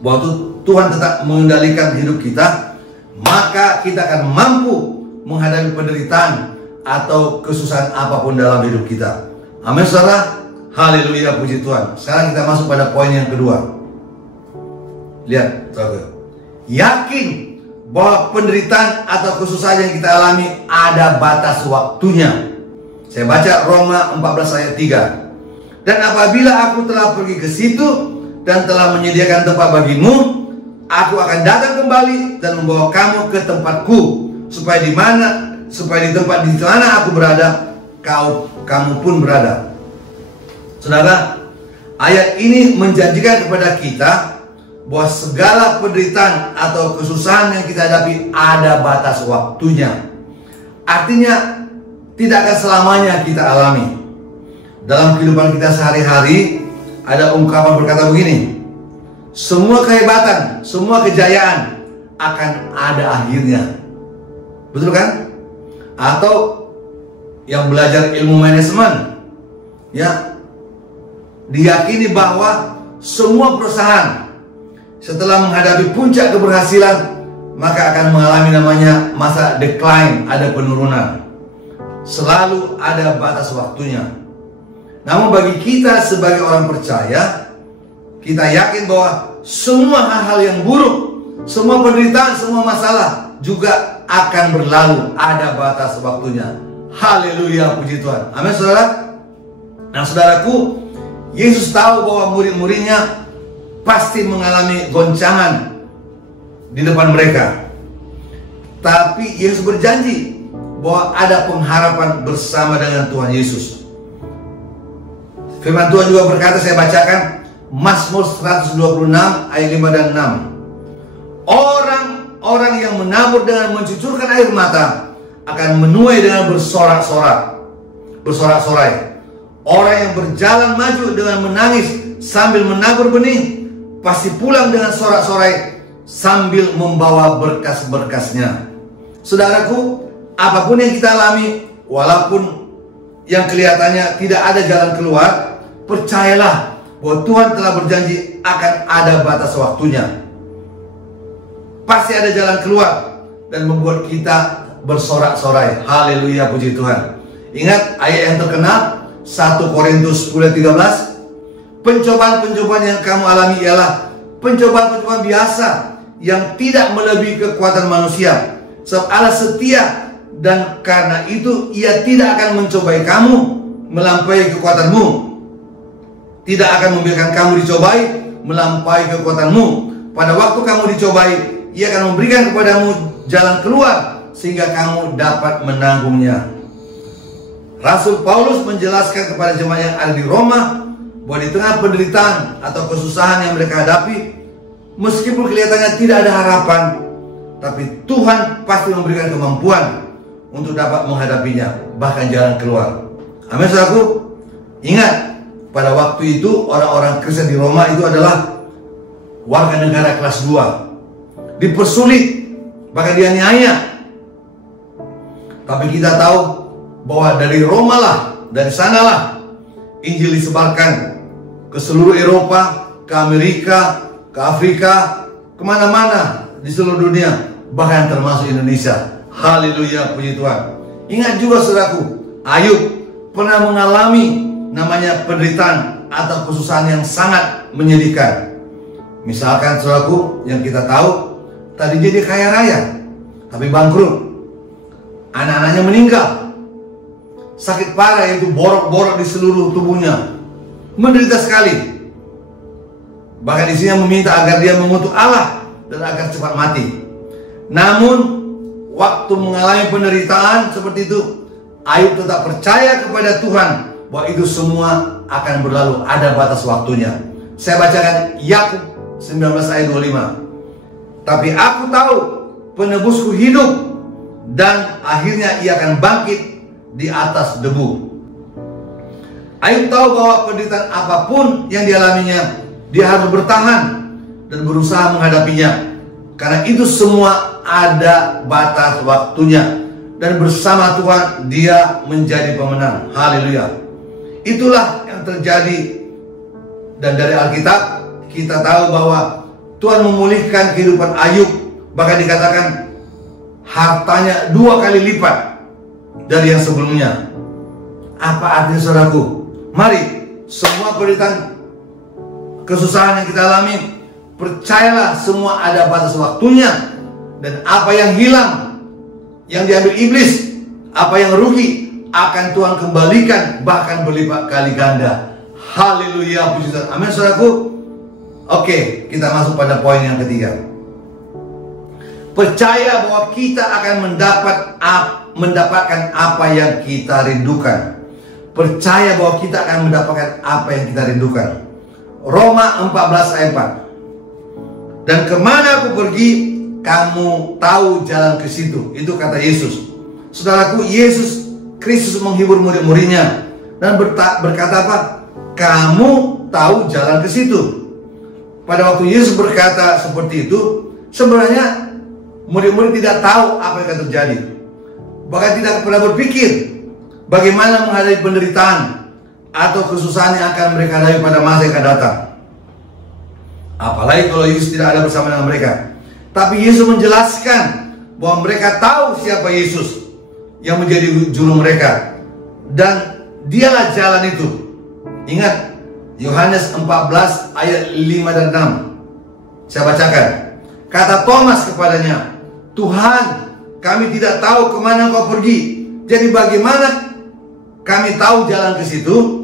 bahwa Tuhan tetap mengendalikan hidup kita, maka kita akan mampu menghadapi penderitaan atau kesusahan apapun dalam hidup kita. Amin saudara. Haleluya, puji Tuhan. Sekarang kita masuk pada poin yang kedua. Lihat saudara, yakin bahwa penderitaan atau kesusahan yang kita alami ada batas waktunya. Saya baca Roma 14 ayat 3. Dan apabila aku telah pergi ke situ dan telah menyediakan tempat bagimu, aku akan datang kembali dan membawa kamu ke tempatku, supaya di tempat di mana aku berada, kamu pun berada. Saudara, ayat ini menjanjikan kepada kita bahwa segala penderitaan atau kesusahan yang kita hadapi ada batas waktunya. Artinya tidak akan selamanya kita alami. Dalam kehidupan kita sehari-hari ada ungkapan berkata begini, semua kehebatan, semua kejayaan akan ada akhirnya. Betul kan? Atau yang belajar ilmu manajemen, ya, diyakini bahwa semua perusahaan setelah menghadapi puncak keberhasilan maka akan mengalami namanya masa decline, ada penurunan. Selalu ada batas waktunya. Namun bagi kita sebagai orang percaya, kita yakin bahwa semua hal-hal yang buruk, semua penderitaan, semua masalah juga akan berlalu, ada batas waktunya. Haleluya, puji Tuhan. Amin saudara. Nah saudaraku, Yesus tahu bahwa murid-muridnya pasti mengalami goncangan di depan mereka. Tapi Yesus berjanji bahwa ada pengharapan bersama dengan Tuhan Yesus. Firman Tuhan juga berkata, saya bacakan Mazmur 126 ayat 5 dan 6. Orang-orang yang menabur dengan mencucurkan air mata akan menuai dengan bersorak-sorai. Orang yang berjalan maju dengan menangis sambil menabur benih pasti pulang dengan sorak-sorai sambil membawa berkas-berkasnya. Saudaraku, apapun yang kita alami, walaupun yang kelihatannya tidak ada jalan keluar, percayalah bahwa Tuhan telah berjanji akan ada batas waktunya. Pasti ada jalan keluar dan membuat kita bersorak-sorai. Haleluya, puji Tuhan. Ingat ayat yang terkenal 1 Korintus 10:13. Pencobaan-pencobaan yang kamu alami ialah pencobaan-pencobaan biasa yang tidak melebihi kekuatan manusia. Sebab Allah setia, dan karena itu Ia tidak akan mencobai kamu melampaui kekuatanmu. Tidak akan membiarkan kamu dicobai melampaui kekuatanmu. Pada waktu kamu dicobai, Ia akan memberikan kepadamu jalan keluar sehingga kamu dapat menanggungnya. Rasul Paulus menjelaskan kepada jemaat yang ada di Roma bahwa di tengah penderitaan atau kesusahan yang mereka hadapi, meskipun kelihatannya tidak ada harapan, tapi Tuhan pasti memberikan kemampuan untuk dapat menghadapinya, bahkan jalan keluar. Amin, saudaraku. Ingat, pada waktu itu orang-orang Kristen di Roma itu adalah warga negara kelas 2, dipersulit, bahkan dianiaya. Tapi kita tahu bahwa dari Roma lah, dari sanalah Injil disebarkan ke seluruh Eropa, ke Amerika, ke Afrika, kemana-mana di seluruh dunia, bahkan termasuk Indonesia. Haleluya, puji Tuhan. Ingat juga saudaraku, Ayub pernah mengalami namanya penderitaan atau kesusahan yang sangat menyedihkan. Misalkan saudaraku, yang kita tahu, tadi dia kaya raya, tapi bangkrut. Anak-anaknya meninggal, sakit parah, yaitu borok-borok di seluruh tubuhnya, menderita sekali. Bahkan di sini meminta agar dia mengutuk Allah dan agar cepat mati. Namun waktu mengalami penderitaan seperti itu, Ayub tetap percaya kepada Tuhan bahwa itu semua akan berlalu, ada batas waktunya. Saya bacakan Yakub 19 ayat 25. Tapi aku tahu penebusku hidup, dan akhirnya ia akan bangkit di atas debu. Ayub tahu bahwa penderitaan apapun yang dialaminya, dia harus bertahan dan berusaha menghadapinya, karena itu semua ada batas waktunya, dan bersama Tuhan dia menjadi pemenang. Haleluya. Itulah yang terjadi. Dan dari Alkitab kita tahu bahwa Tuhan memulihkan kehidupan Ayub, bahkan dikatakan hartanya 2 kali lipat dari yang sebelumnya. Apa artinya saudaraku? Mari, semua penderitaan, kesusahan yang kita alami, percayalah semua ada batas waktunya. Dan apa yang hilang, yang diambil iblis, apa yang rugi, akan Tuhan kembalikan bahkan berlipat kali ganda. Haleluya, puji Tuhan. Amin, saudaraku. Oke, kita masuk pada poin yang ketiga. Percaya bahwa kita akan mendapatkan apa yang kita rindukan. Percaya bahwa kita akan mendapatkan apa yang kita rindukan. Roma 14 ayat 4. Dan kemana aku pergi, kamu tahu jalan ke situ. Itu kata Yesus. Saudaraku, Yesus Kristus menghibur murid-muridnya dan berkata apa? Kamu tahu jalan ke situ. Pada waktu Yesus berkata seperti itu, sebenarnya murid-murid tidak tahu apa yang akan terjadi. Bahkan tidak pernah berpikir bagaimana menghadapi penderitaan atau kesusahan yang akan mereka hadapi pada masa yang akan datang. Apalagi kalau Yesus tidak ada bersama dengan mereka. Tapi Yesus menjelaskan bahwa mereka tahu siapa Yesus yang menjadi juru mereka, dan dialah jalan itu. Ingat Yohanes 14 ayat 5 dan 6. Saya bacakan. Kata Thomas kepadanya, Tuhan, kami tidak tahu kemana Engkau pergi, jadi bagaimana kami tahu jalan ke situ?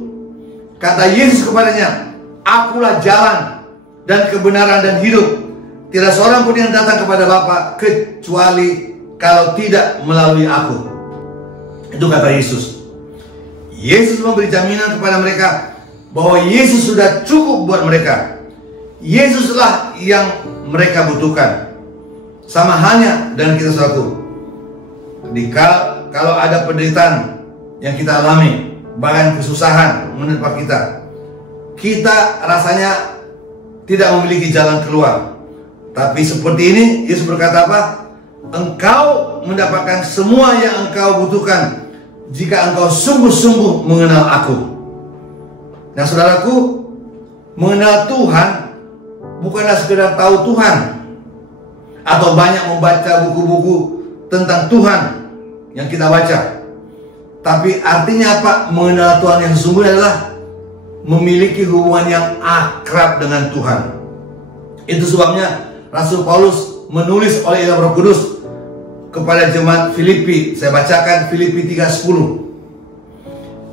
Kata Yesus kepadanya, Akulah jalan dan kebenaran dan hidup. Tidak seorang pun yang datang kepada Bapa kecuali kalau tidak melalui aku. Itu kata Yesus. Yesus memberi jaminan kepada mereka bahwa Yesus sudah cukup buat mereka. Yesuslah yang mereka butuhkan. Sama halnya dengan kita suatu. Kalau ada penderitaan yang kita alami, bahkan kesusahan menimpa kita rasanya tidak memiliki jalan keluar. Tapi seperti ini, Yesus berkata apa? Engkau mendapatkan semua yang engkau butuhkan jika engkau sungguh-sungguh mengenal aku. Nah saudaraku, mengenal Tuhan bukanlah sekedar tahu Tuhan atau banyak membaca buku-buku tentang Tuhan yang kita baca. Tapi artinya apa? Mengenal Tuhan yang sesungguhnya adalah memiliki hubungan yang akrab dengan Tuhan. Itu sebabnya Rasul Paulus menulis oleh Roh Kudus kepada jemaat Filipi. Saya bacakan Filipi 3:10.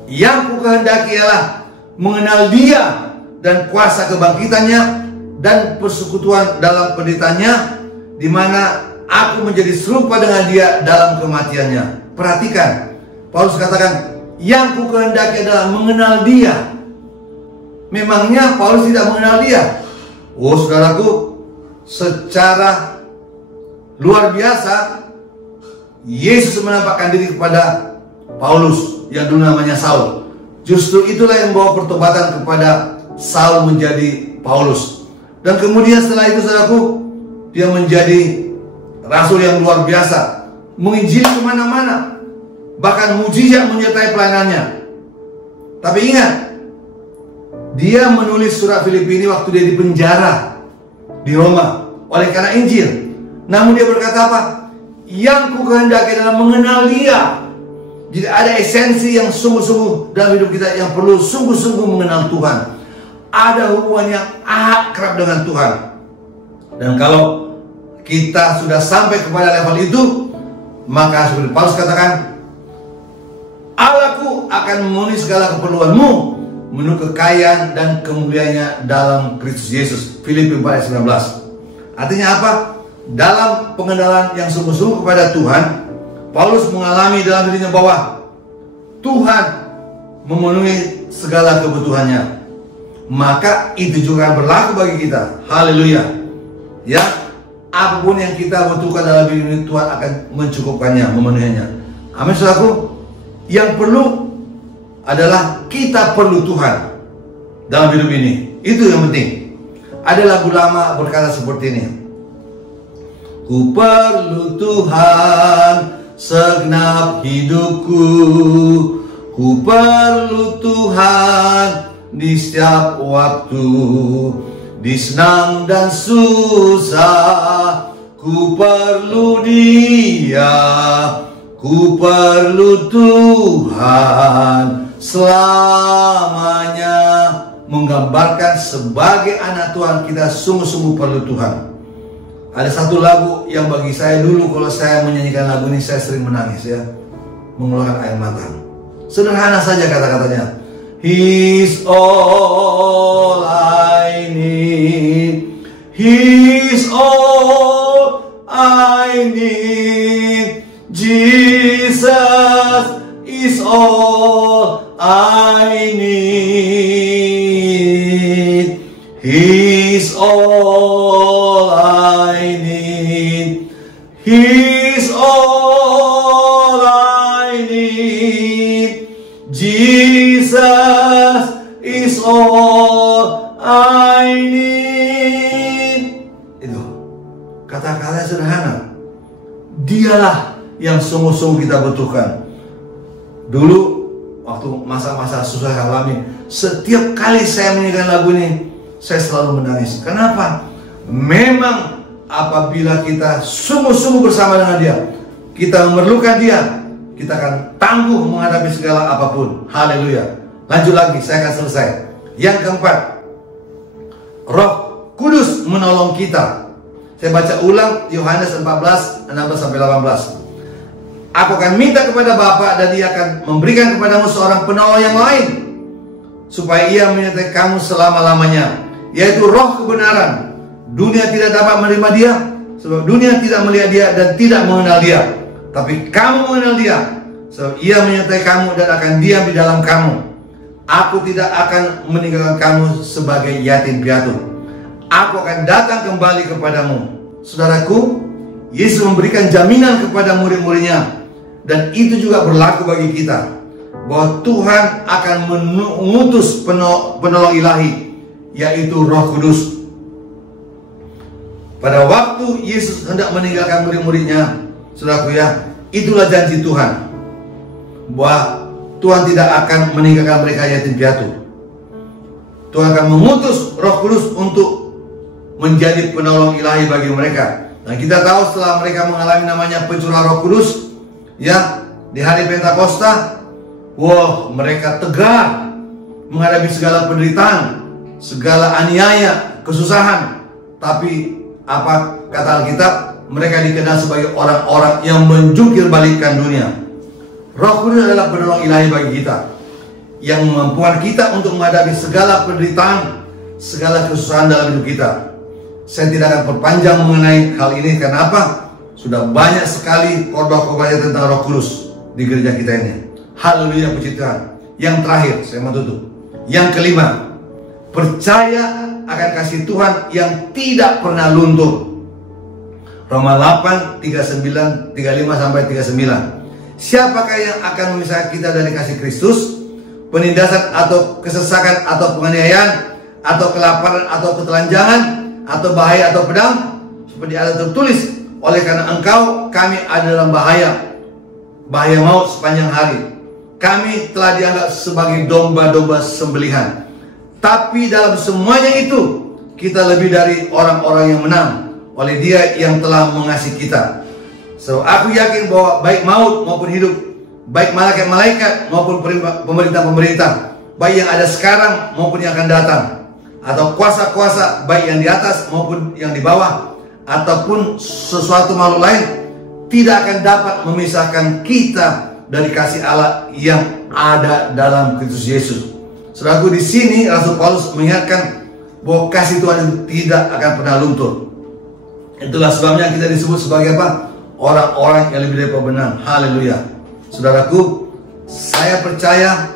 Yang ku kehendaki ialah mengenal Dia dan kuasa kebangkitannya dan persekutuan dalam penderitanya, di mana aku menjadi serupa dengan Dia dalam kematiannya. Perhatikan, Paulus katakan, yang ku kehendaki adalah mengenal Dia. Memangnya Paulus tidak mengenal Dia? Oh saudaraku, secara luar biasa Yesus menampakkan diri kepada Paulus yang dulu namanya Saul. Justru itulah yang membawa pertobatan kepada Saul menjadi Paulus. Dan kemudian setelah itu saudaraku, dia menjadi rasul yang luar biasa, menginjili kemana-mana, bahkan mujizat menyertai pelayanannya. Tapi ingat, dia menulis surat Filipi ini waktu dia di penjara di Roma oleh karena Injil. Namun dia berkata apa? Yang ku kehendaki adalah mengenal Dia. Jadi ada esensi yang sungguh-sungguh dalam hidup kita yang perlu sungguh-sungguh mengenal Tuhan. Ada hubungan yang akrab dengan Tuhan. Dan kalau kita sudah sampai kepada level itu, maka seperti Paulus katakan, Allahku akan memenuhi segala keperluanmu menurut kekayaan dan kemuliaannya dalam Kristus Yesus. Filipi 4:19. Artinya apa? Dalam pengenalan yang sungguh-sungguh kepada Tuhan, Paulus mengalami dalam dirinya bahwa Tuhan memenuhi segala kebutuhannya. Maka itu juga berlaku bagi kita. Haleluya. Ya, apapun yang kita butuhkan dalam hidup ini, Tuhan akan mencukupkannya, memenuhinya. Amin saudaraku. Yang perlu adalah kita perlu Tuhan dalam hidup ini. Itu yang penting. Ada lagu lama berkata seperti ini. Ku perlu Tuhan segenap hidupku, ku perlu Tuhan di setiap waktu, di senang dan susah, ku perlu Dia, ku perlu Tuhan selamanya. Menggambarkan sebagai anak Tuhan kita sungguh-sungguh perlu Tuhan. Ada satu lagu yang bagi saya dulu, kalau saya menyanyikan lagu ini saya sering menangis ya, mengeluarkan air mata. Sederhana saja kata-katanya. He's all I need, He's all I need, Jesus is all I need, He's all I need, He's all I need, Jesus is all I need. Itu kata-kata sederhana. Dialah yang sungguh-sungguh kita butuhkan. Dulu waktu masa-masa susah alami, setiap kali saya menyanyikan lagu ini, saya selalu menangis. Kenapa? Memang apabila kita sungguh-sungguh bersama dengan Dia, kita memerlukan Dia, kita akan tangguh menghadapi segala apapun. Haleluya. Lanjut lagi, saya akan selesai. Yang keempat, Roh Kudus menolong kita. Saya baca ulang Yohanes 14:16-18. Aku akan minta kepada Bapa dan Dia akan memberikan kepadamu seorang penolong yang lain, supaya Ia menyertai kamu selama-lamanya, yaitu Roh kebenaran. Dunia tidak dapat menerima Dia, sebab dunia tidak melihat Dia dan tidak mengenal Dia. Tapi kamu mengenal Dia, sebab Ia menyertai kamu dan akan diam di dalam kamu. Aku tidak akan meninggalkan kamu sebagai yatim piatu. Aku akan datang kembali kepadamu. Saudaraku, Yesus memberikan jaminan kepada murid-muridnya, dan itu juga berlaku bagi kita, bahwa Tuhan akan mengutus penolong ilahi, yaitu Roh Kudus. Pada waktu Yesus hendak meninggalkan murid-muridnya, saudaraku ya, itulah janji Tuhan, bahwa Tuhan tidak akan meninggalkan mereka yatim piatu. Tuhan akan mengutus Roh Kudus untuk menjadi penolong ilahi bagi mereka. Dan kita tahu setelah mereka mengalami namanya pencurahan Roh Kudus, ya, di hari Pentakosta, wah, mereka tegar menghadapi segala penderitaan, segala aniaya, kesusahan. Tapi apa kata Alkitab? mereka dikenal sebagai orang-orang yang menjungkir balikkan dunia. Roh Kudus adalah penolong ilahi bagi kita, yang memampukan kita untuk menghadapi segala penderitaan, segala kesusahan dalam hidup kita. Saya tidak akan perpanjang mengenai hal ini, karena apa? Sudah banyak sekali khotbah-khotbahnya tentang Roh Kudus di gereja kita ini. Haleluya, puji Tuhan. Yang terakhir, saya mau tutup. Yang kelima, percaya akan kasih Tuhan yang tidak pernah luntur. Roma 8, 39, 35 sampai 39. Siapakah yang akan memisahkan kita dari kasih Kristus? Penindasan atau kesesakan atau penganiayaan atau kelaparan atau ketelanjangan atau bahaya atau pedang? Seperti ada tertulis, oleh karena engkau kami ada dalam bahaya maut sepanjang hari. Kami telah dianggap sebagai domba-domba sembelihan. Tapi dalam semuanya itu kita lebih dari orang-orang yang menang oleh Dia yang telah mengasihi kita. So, aku yakin bahwa baik maut maupun hidup, baik malaikat-malaikat maupun pemerintah-pemerintah, baik yang ada sekarang maupun yang akan datang, atau kuasa-kuasa baik yang di atas maupun yang di bawah, ataupun sesuatu makhluk lain, tidak akan dapat memisahkan kita dari kasih Allah yang ada dalam Kristus Yesus. Saudaraku, di sini Rasul Paulus mengingatkan bahwa kasih Tuhan itu tidak akan pernah luntur. Itulah sebabnya kita disebut sebagai apa? Orang-orang yang lebih dari pemenang. Haleluya. Saudaraku, saya percaya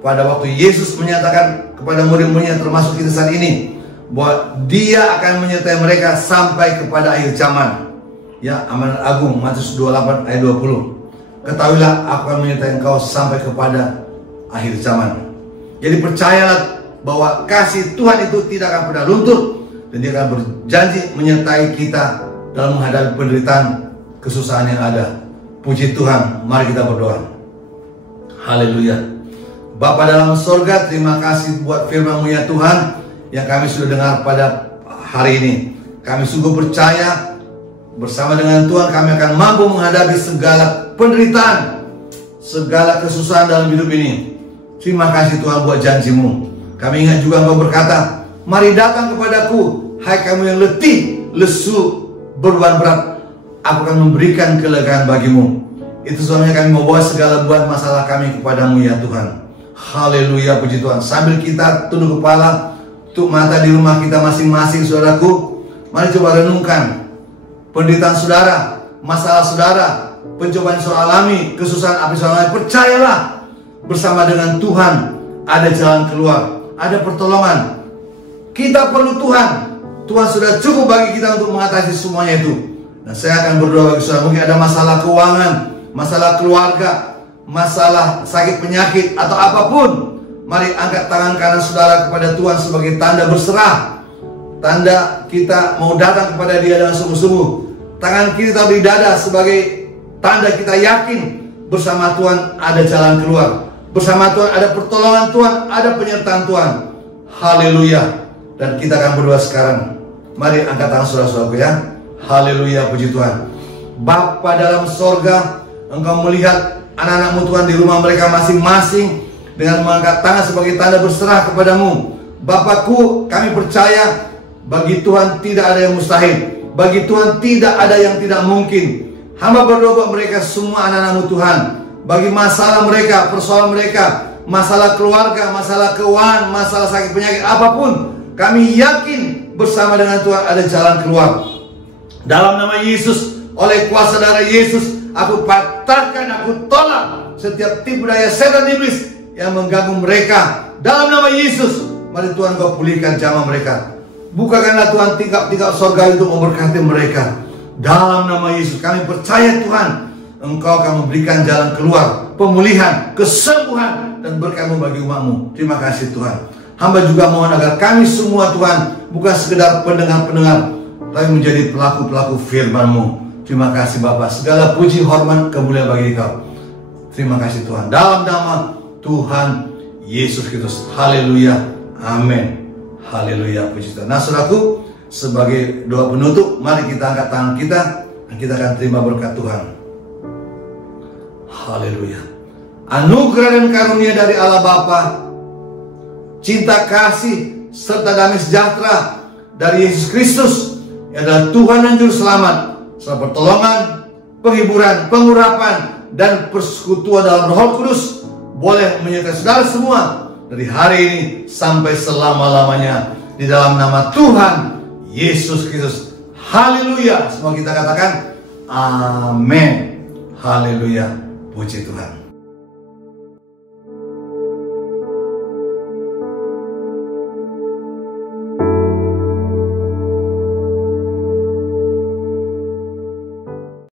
pada waktu Yesus menyatakan kepada murid-muridnya, termasuk kita saat ini, bahwa Dia akan menyertai mereka sampai kepada akhir zaman. Ya, amanat agung Matius 28 ayat 20. Ketahuilah, aku akan menyertai engkau sampai kepada akhir zaman. Jadi percayalah bahwa kasih Tuhan itu tidak akan pernah luntur, dan Dia akan berjanji menyertai kita dalam menghadapi penderitaan, kesusahan yang ada. Puji Tuhan, mari kita berdoa. Haleluya. Bapa dalam sorga, terima kasih buat firman-Mu ya Tuhan, yang kami sudah dengar pada hari ini. Kami sungguh percaya bersama dengan Tuhan kami akan mampu menghadapi segala penderitaan, segala kesusahan dalam hidup ini. Terima kasih Tuhan buat janji-Mu. Kami ingat juga Engkau berkata, mari datang kepadaku, hai kamu yang letih, lesu, beban berat, aku akan memberikan kelegaan bagimu. Itu sebabnya kami membawa segala beban masalah kami kepadamu ya Tuhan. Haleluya, puji Tuhan. Sambil kita tunduk kepala, tutup mata di rumah kita masing-masing, saudaraku, mari coba renungkan penderitaan saudara, masalah saudara, pencobaan yang saudara alami, kesusahan apa yang saudara alami. Percayalah, bersama dengan Tuhan ada jalan keluar, ada pertolongan. Kita perlu Tuhan. Tuhan sudah cukup bagi kita untuk mengatasi semuanya itu. Nah, saya akan berdoa bagi saudara. Mungkin ada masalah keuangan, masalah keluarga, masalah sakit penyakit atau apapun. Mari angkat tangan kanan saudara kepada Tuhan sebagai tanda berserah, tanda kita mau datang kepada Dia dengan sungguh-sungguh. Tangan kiri taruh di dada sebagai tanda kita yakin bersama Tuhan ada jalan keluar, bersama Tuhan ada pertolongan Tuhan, ada penyertaan Tuhan. Haleluya. Dan kita akan berdoa sekarang. Mari angkat tangan saudara-saudaraku ya. Haleluya, puji Tuhan. Bapa dalam sorga, Engkau melihat anak-anak-Mu Tuhan di rumah mereka masing-masing dengan mengangkat tangan sebagai tanda berserah kepadamu. Bapakku, kami percaya bagi Tuhan tidak ada yang mustahil, bagi Tuhan tidak ada yang tidak mungkin. Hamba berdoa buat mereka semua anak-anak-Mu Tuhan, bagi masalah mereka, persoalan mereka, masalah keluarga, masalah keuangan, masalah sakit penyakit, apapun, kami yakin bersama dengan Tuhan ada jalan keluar. Dalam nama Yesus, oleh kuasa darah Yesus, aku patahkan, aku tolak setiap tipu daya setan iblis yang mengganggu mereka. Dalam nama Yesus, mari Tuhan Kau pulihkan jamaah mereka. Bukakanlah Tuhan tingkap-tingkap surga untuk memberkati mereka. Dalam nama Yesus kami percaya Tuhan, Engkau akan memberikan jalan keluar, pemulihan, kesembuhan, dan berkat-Mu bagi umat-Mu. Terima kasih Tuhan. Hamba juga mohon agar kami semua Tuhan bukan sekedar pendengar-pendengar, tapi menjadi pelaku-pelaku firman-Mu. Terima kasih Bapa. Segala puji, hormat, kemuliaan bagi Engkau. Terima kasih Tuhan. Dalam nama Tuhan Yesus Kristus. Haleluya. Amin. Haleluya, puji Tuhan. Nah, saudaraku, sebagai doa penutup, mari kita angkat tangan kita dan kita akan terima berkat Tuhan. Haleluya. Anugerah dan karunia dari Allah Bapa, cinta kasih serta damai sejahtera dari Yesus Kristus yang adalah Tuhan dan Juru Selamat, serta pertolongan, penghiburan, pengurapan, dan persekutuan dalam Roh Kudus boleh menyertai saudara semua dari hari ini sampai selama-lamanya di dalam nama Tuhan Yesus Kristus. Haleluya. Semua kita katakan amin. Haleluya. Puji Tuhan.